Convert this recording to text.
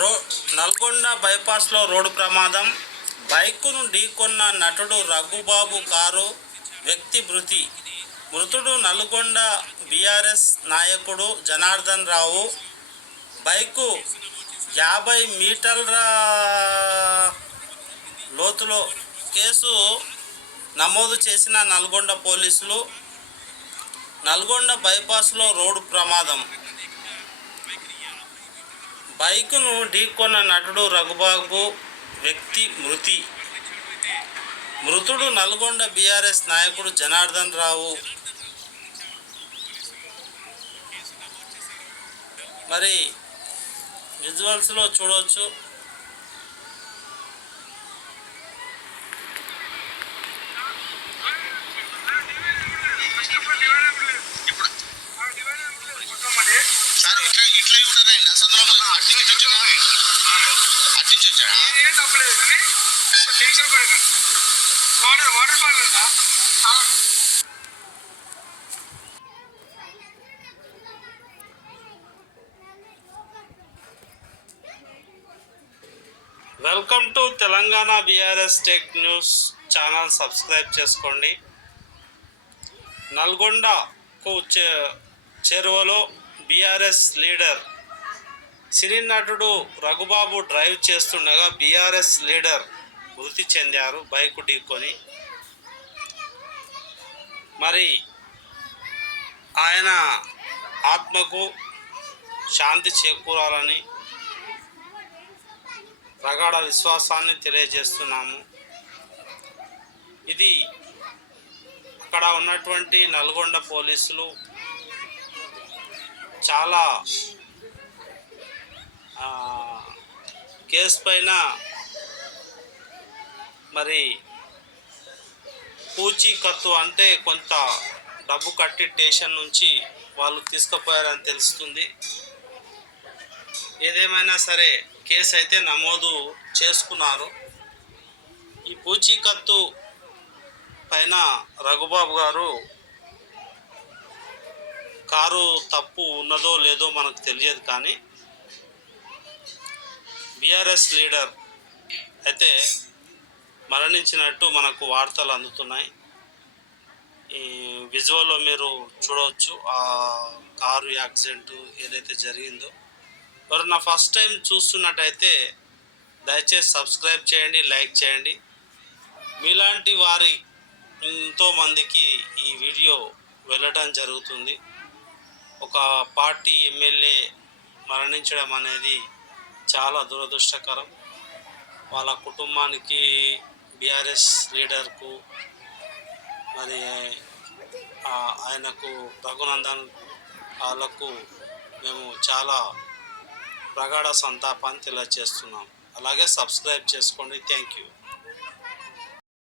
రో నల్గొండ బైపాస్లో రోడ్డు ప్రమాదం. బైకును ఢీకొన్న నటుడు రఘుబాబు కారు వ్యక్తి మృతుడు నల్గొండ బీఆర్ఎస్ నాయకుడు జనార్దన్ రావు. బైకు 50 మీటర్ల లోతులో. కేసు నమోదు చేసిన నల్గొండ పోలీసులు. నల్గొండ బైపాస్లో రోడ్డు ప్రమాదం. బైకును ఢీకొన్న నటుడు రఘుబాబు వ్యక్తి మృతుడు నల్గొండ బీఆర్ఎస్ నాయకుడు జనార్దన్ రావు. మరి విజువల్స్లో చూడవచ్చు. Welcome to Telangana BRS tech news channel. Subscribe చేసుకోండి. నల్గొండకు చేరువలో బీఆర్ఎస్ లీడర్ సినీ నటుడు రఘుబాబు డ్రైవ్ చేస్తుండగా బీఆర్ఎస్ లీడర్ మృతి చెందారు బైకు ఢీకొని. మరి ఆయన ఆత్మకు శాంతి చేకూరాలని ప్రగాఢ విశ్వాసాన్ని తెలియజేస్తున్నాము. ఇది అక్కడ ఉన్నటువంటి నల్గొండ పోలీసులు చాలా కేసు పైన మరి పూచీకత్తు అంటే కొంత డబ్బు కట్టి స్టేషన్ నుంచి వాళ్ళు తీసుకుపోయారని తెలుస్తుంది. ఏదేమైనా సరే కేసు అయితే నమోదు చేసుకున్నారు. ఈ పూచీకత్తు పైన రఘుబాబు గారు కారు తప్పు ఉన్నదో లేదో మనకు తెలియదు, కానీ బీఆర్ఎస్ లీడర్ అయితే మరణించినట్టు మనకు వార్తలు అందుతున్నాయి. ఈ విజువల్లో మీరు చూడవచ్చు ఆ కారు యాక్సిడెంట్ ఏదైతే జరిగిందో. మరి నా ఫస్ట్ టైం చూస్తున్నట్టయితే దయచేసి సబ్స్క్రైబ్ చేయండి, లైక్ చేయండి. మీలాంటి వారి ఎంతోమందికి ఈ వీడియో వెళ్ళటం జరుగుతుంది. ఒక పార్టీ ఎమ్మెల్యే మరణించడం అనేది చాలా దురదృష్టకరం. వాళ్ళ కుటుంబానికి, బీఆర్ఎస్ లీడర్కు, మరి ఆయనకు రఘునందన్ వాళ్ళకు మేము చాలా ప్రగాఢ సంతాపాన్ని తెలియజేస్తున్నాం. అలాగే సబ్స్క్రైబ్ చేసుకోండి. Thank you.